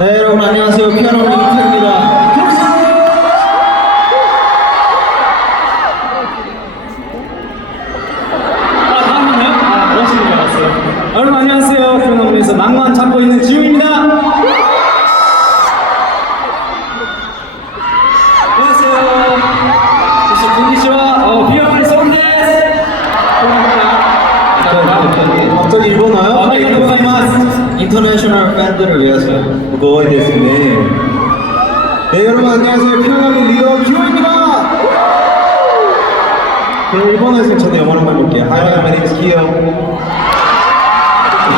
네, 여러분 안녕하세요. 피아노 링크입니다. 아, 다음은요? 아, 멋있는 줄 알았어요. 여러분 안녕하세요. 피아노에서 낭만 잡고 있는 지우입니다. 안녕하세요. 저시 군니치와 어, 피아노 쏜데스. 갑자기 일본어요? 아, 네, 감사합니다. 인터내셔널 팬들을 위해서 고이 됐습니 네, 여러분 안녕하세요. 피아노 리더 큐입니다. 그럼 일본어에서 저도 영어로 한번 해볼게요. Hi, my name is Kyo.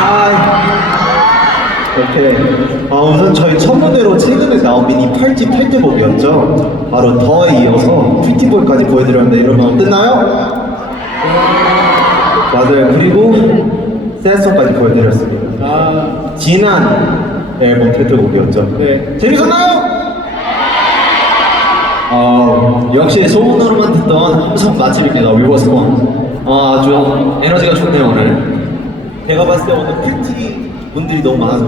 Hi. 이렇게 아, 우선 저희 첫 무대로 최근에 나온 미니 8집 8대곡이었죠. 바로 더에 이어서 프리티볼까지 보여드렸는데 여러분 어땠나요? 맞아요. 그리고 센서까지 보여드렸습니다. 아, 지난 앨범 타이틀곡이었죠. 네. 재밌었나요? 어, 역시 소문으로만 듣던 함성 맛집입니다. 위버스콘. 아, 아주 에너지가 좋네요, 오늘. 제가 봤을 때 오늘 프리티 분들이 너무 많아서.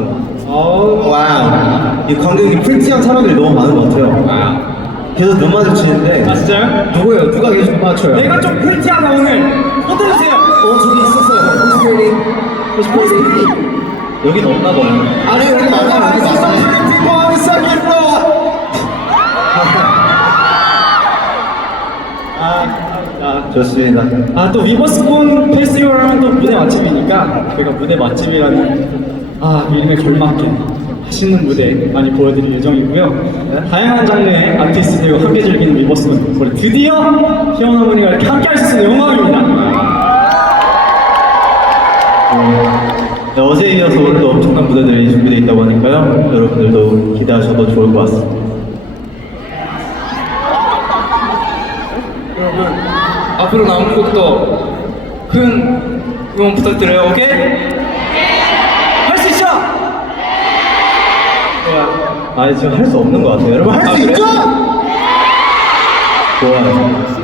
어, 와우. 이 관객이 프리티한 사람들이 너무 많은 것 같아요. 아, 계속 눈 마주치는데. 아 진짜요? 누구예요? 누가 계속 맞춰요? 내가 좀 프리티하다 오늘. 어떠세요? 어, 저기 있었어요. 스크린이. 여긴 없나 봐요. 아니, 여기 많아. 여기 많아. 아, 좋습니다. 아, 또 위버스콘 페스티벌 하면 또 무대 맛집이니까 저희가 무대 맛집이라는 아, 이름에 걸맞게 맛있는 무대 많이 보여드릴 예정이고요. 다양한 장르의 아티스트들과 함께 즐기는 위버스콘 드디어 희원 어머니가 이렇게 함께 할 수 있어서 영광입니다. 어제 이어서 오늘도 엄청난 무대들이 준비되어 있다고 하니까요. 여러분들도 기대하셔도 좋을 것 같습니다. 여러분 앞으로 남은 곡도 큰 응원 부탁드려요. 오케이? 할 수 있어. 좋아. 아니, 지금 할 수 없는 것 같아요. 여러분, 할 수 아, 그래? 있죠? 좋아요.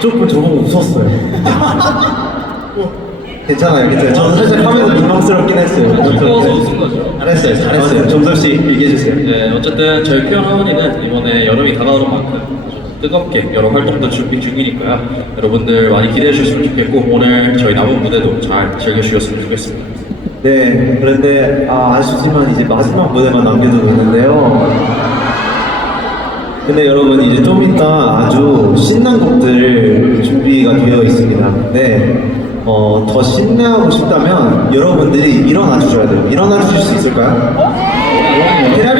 그쪽 분 저보고 웃었어요. 괜찮아요, 괜찮아요. 저는 살짝 하면서 민망스럽긴 했어요. 기뻐서 웃은 거죠. 잘했어요, 잘했어요. 점섭씨 얘기해주세요. 네, 어쨌든 저희 피어나 하원이는 이번에 여름이 다가오는 만큼 뜨겁게 여러 활동도 준비 중이니까요. 여러분들 많이 기대해 주셨으면 좋겠고 오늘 저희 남은 무대도 잘 즐겨 주셨으면 좋겠습니다. 네, 그런데 아, 아쉽지만 이제 마지막 무대만 남겨두고 있는데요. 근데 여러분 이제 좀 이따 아주 신난 곡들 준비가 되어 있습니다. 네, 어, 더 신나고 싶다면 여러분들이 일어나 주셔야 돼요. 일어나 주실 수 있을까요? Can